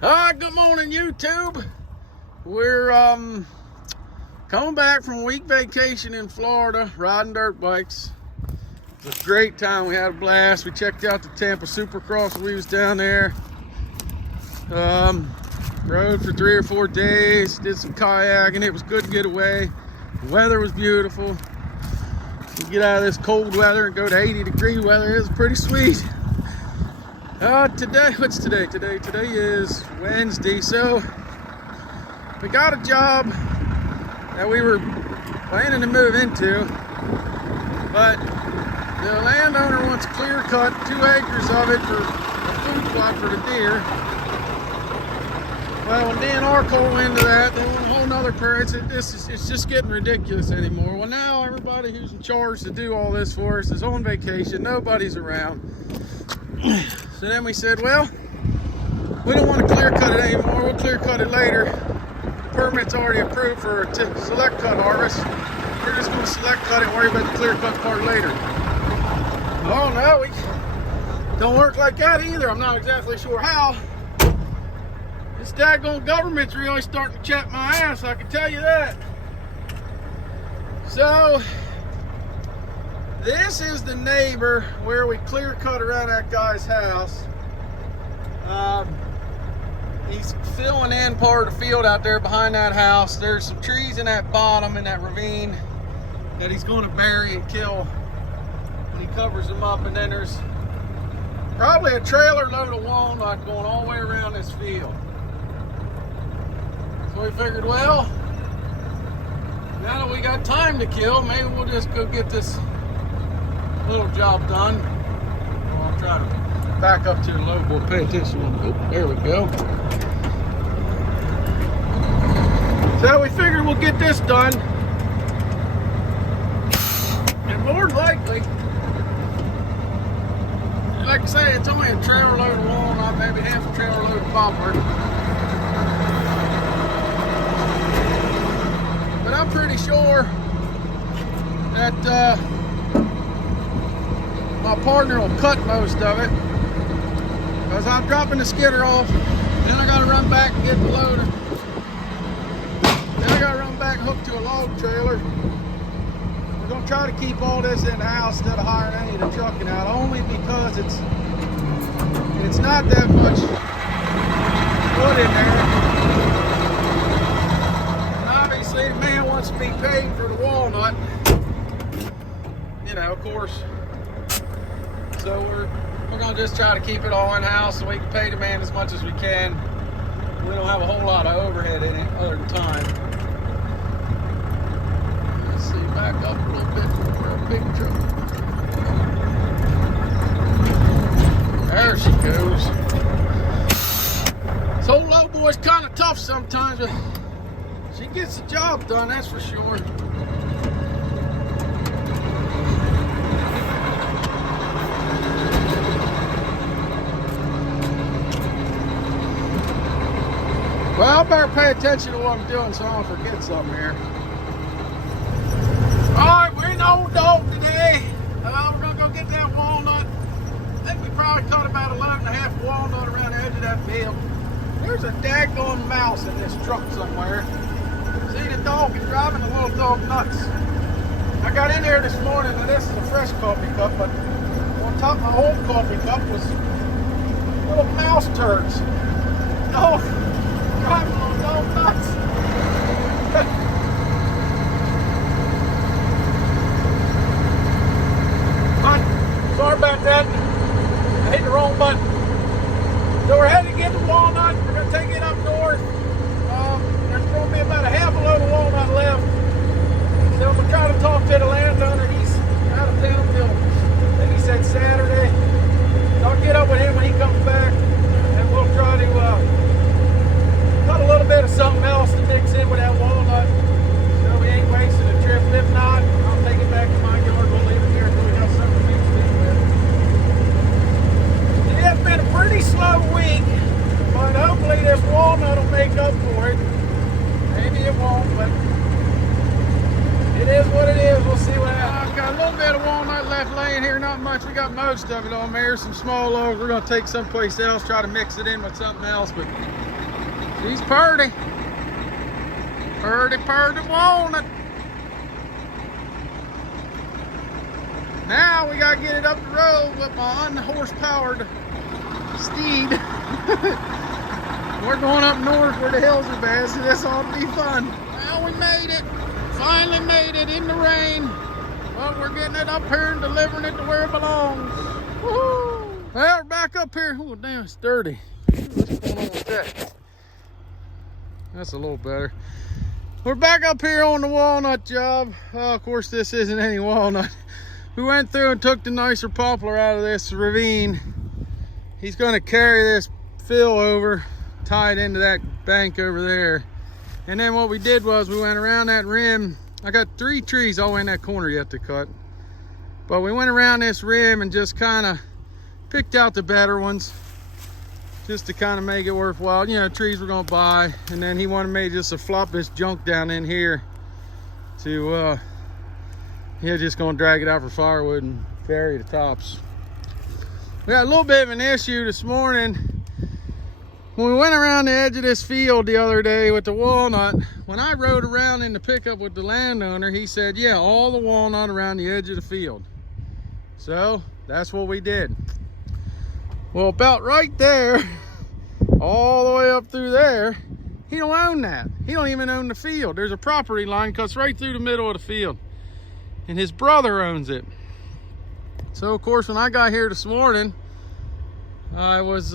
Good morning, YouTube. We're coming back from a week vacation in Florida, riding dirt bikes. It was a great time. We had a blast. We checked out the Tampa Supercross when we was down there. Rode for 3 or 4 days, did some kayaking. It was good to get away. The weather was beautiful. We get out of this cold weather and go to 80-degree weather. It was pretty sweet. What's today? Today is Wednesday. So we got a job that we were planning to move into, but the landowner wants to clear cut 2 acres of it for a food plot for the deer. Well, when DNR called into that, they want a whole nother price. It's just getting ridiculous anymore. Well, now everybody who's in charge to do all this for us is on vacation. Nobody's around. So then we said, well, we don't want to clear cut it anymore. We'll clear cut it later. The permit's already approved for a select cut harvest. We're just going to select cut it and worry about the clear cut part later. Oh no, we don't work like that either. I'm not exactly sure how. This daggone government's really starting to chat my ass, I can tell you that. So this is the neighbor where we clear cut around that guy's house. He's filling in part of the field out there behind that house. There's some trees in that bottom, in that ravine, that he's going to bury and kill when he covers them up. And then there's probably a trailer load of walnut going all the way around this field. So we figured, well, now that we got time to kill, maybe we'll just go get this little job done. Well, I'll try to back up to the low. We'll pay attention. Oh, there we go. So we figured we'll get this done. And more than likely, like I say, it's only a trailer load of walnut, maybe half a trailer load of poplar. But I'm pretty sure that my partner will cut most of it, because I'm dropping the skidder off, then I got to run back and get the loader, then I got to run back hooked to a log trailer. We're going to try to keep all this in the house instead of hiring any of the trucking out, only because it's not that much wood in there, and obviously the man wants to be paid for the walnut, you know, of course. So we're going to just try to keep it all in-house so we can pay the man as much as we can. We don't have a whole lot of overhead in it other than time. Let's see, back up a little bit for a big truck. There she goes. This old low boy's kind of tough sometimes, but she gets the job done, that's for sure. Well, I better pay attention to what I'm doing so I don't forget something here. Alright, we're in the old dog today. We're going to go get that walnut. I think we probably caught about 11.5 walnut around the edge of that field. There's a daggone mouse in this truck somewhere. See, the dog is driving the little dog nuts. I got in there this morning, and this is a fresh coffee cup, but on top of my old coffee cup was little mouse turds. Oh, driving little dog nuts. Sorry about that. I hit the wrong button. So we're headed to get the walnut. We're going to take it up north. There's going to be about a half a load of walnut left. So I'm going to try to talk to the landowner. He's out of town till, I think he said Saturday. So I'll get up with him when he comes back. And we'll try to cut a little bit of something else to mix in with that walnut. So we ain't wasting a trip. If not, I'll take it back to my yard. We'll leave it here until we have something to mix in with. It has been a pretty slow week, but hopefully this walnut will make up for it. Maybe it won't, but It is what it is. We'll see what happens. I've got a little bit of walnut left laying here. Not much. We got most of it on there. Some small logs. We're going to take someplace else, try to mix it in with something else. But she's purty. Purty walnut. Now we got to get it up the road with my unhorsepowered steed. We're going up north where the hills are bad, so this ought to be fun. Well, we made it. Finally made it in the rain. But we're getting it up here and delivering it to where it belongs. Woohoo! Well, we're back up here. Oh, damn, it's dirty. What's going on with that? That's a little better. We're back up here on the walnut job. Of course, this isn't any walnut. We went through and took the nicer poplar out of this ravine. He's going to carry this fill over, tie it into that bank over there. And then what we did was we went around that rim. I got 3 trees all in that corner yet to cut. But we went around this rim and just kind of picked out the better ones, just to kind of make it worthwhile. You know, trees we're going to buy. And then he wanted me just to flop this junk down in here to, yeah, just going to drag it out for firewood and bury the tops. We got a little bit of an issue this morning. When we went around the edge of this field the other day with the walnut, when I rode around in the pickup with the landowner, he said, yeah, all the walnut around the edge of the field. So that's what we did. Well, about right there, all the way up through there, he don't own that. He don't even own the field. There's a property line cuts right through the middle of the field, and his brother owns it. So of course, when I got here this morning, I was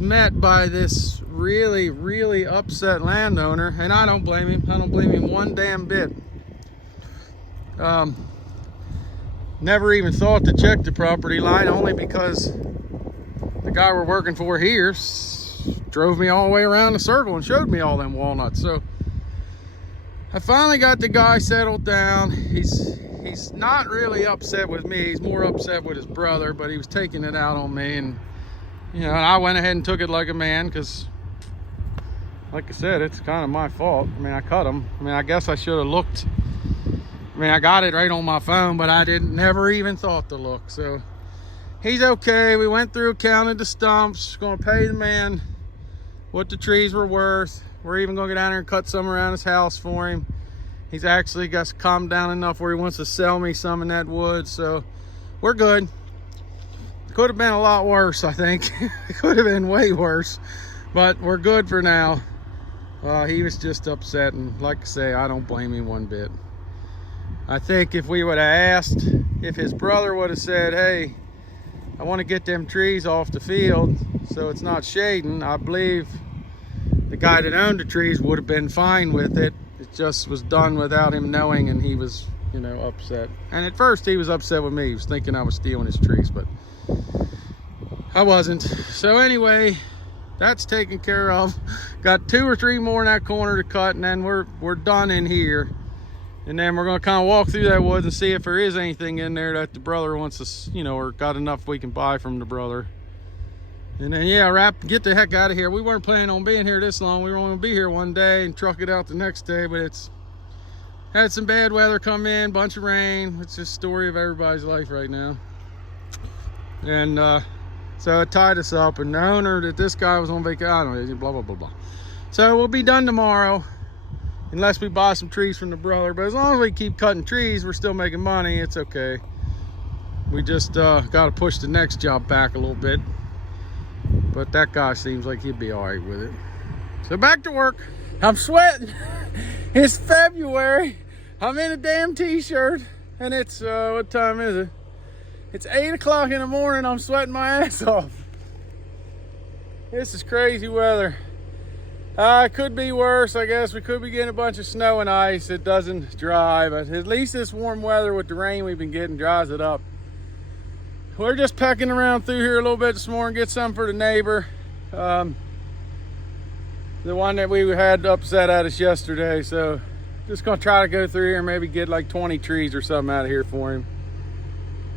met by this really upset landowner, and I don't blame him. I don't blame him one damn bit. Never even thought to check the property line, only because the guy we're working for here drove me all the way around the circle and showed me all them walnuts. So I finally got the guy settled down. He's not really upset with me. He's more upset with his brother, but he was taking it out on me. And, you know, I went ahead and took it like a man, because, like I said, it's kind of my fault. I mean, I cut him. I mean, I guess I should have looked. I mean, I got it right on my phone, but I never even thought to look. So he's okay. We went through, counted the stumps, going to pay the man what the trees were worth. We're even going to go down there and cut some around his house for him. He's actually got calmed down enough where he wants to sell me some in that wood. So we're good. Could have been a lot worse, I think. It could have been way worse, but we're good for now. He was just upset, and like I say, I don't blame him one bit. I think if we would have asked, if his brother would have said, hey, I want to get them trees off the field so it's not shading, I believe the guy that owned the trees would have been fine with it. It just was done without him knowing, and he was, you know, upset. And at first he was upset with me. He was thinking I was stealing his trees, but I wasn't. So anyway, that's taken care of. Got 2 or 3 more in that corner to cut, and then we're done in here. And then we're going to kind of walk through that woods and see if there is anything in there that the brother wants us, you know, or got enough we can buy from the brother. And then, yeah, get the heck out of here. We weren't planning on being here this long. We were only going to be here one day and truck it out the next day, but it's had some bad weather come in, bunch of rain. It's just a story of everybody's life right now. And so it tied us up, and the owner that this guy was on vacation, I don't know, blah, blah, blah, blah. So we'll be done tomorrow, unless we buy some trees from the brother. But as long as we keep cutting trees, we're still making money. It's okay. We just got to push the next job back a little bit. But that guy seems like he'd be all right with it. So back to work. I'm sweating. It's February. I'm in a damn t-shirt, and it's, what time is it? It's 8 o'clock in the morning. I'm sweating my ass off. This is crazy weather. It could be worse, I guess. We could be getting a bunch of snow and ice. It doesn't dry, but at least this warm weather with the rain we've been getting dries it up. We're just pecking around through here a little bit this morning, get some for the neighbor. The one that we had upset at us yesterday. So just gonna try to go through here and maybe get like 20 trees or something out of here for him.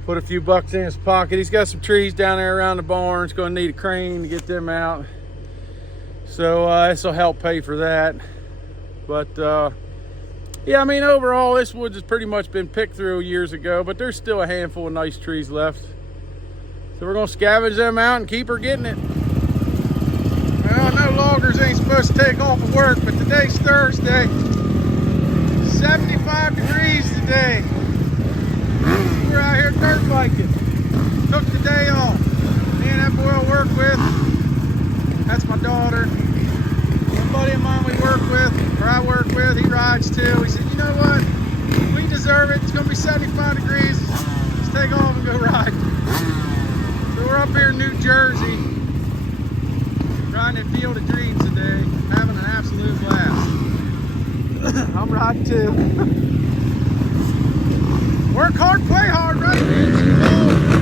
Put a few bucks in his pocket. He's got some trees down there around the barn. He's gonna need a crane to get them out. So this will help pay for that. But Yeah, I mean, overall, this woods has pretty much been picked through years ago, but there's still a handful of nice trees left. So we're gonna scavenge them out and keep her getting it. Well, I know loggers ain't supposed to take off of work, but today's Thursday. 75 degrees today. We're out here dirt biking. Took the day off. Me and that boy I work with, that's my daughter. One buddy of mine we work with, or I work with, he rides too. He said, you know what? We deserve it. It's gonna be 75 degrees. Let's take off and go ride. So we're up here in New Jersey, riding at Field of Dreams today, having an absolute blast. I'm riding too. Work hard, play hard, right?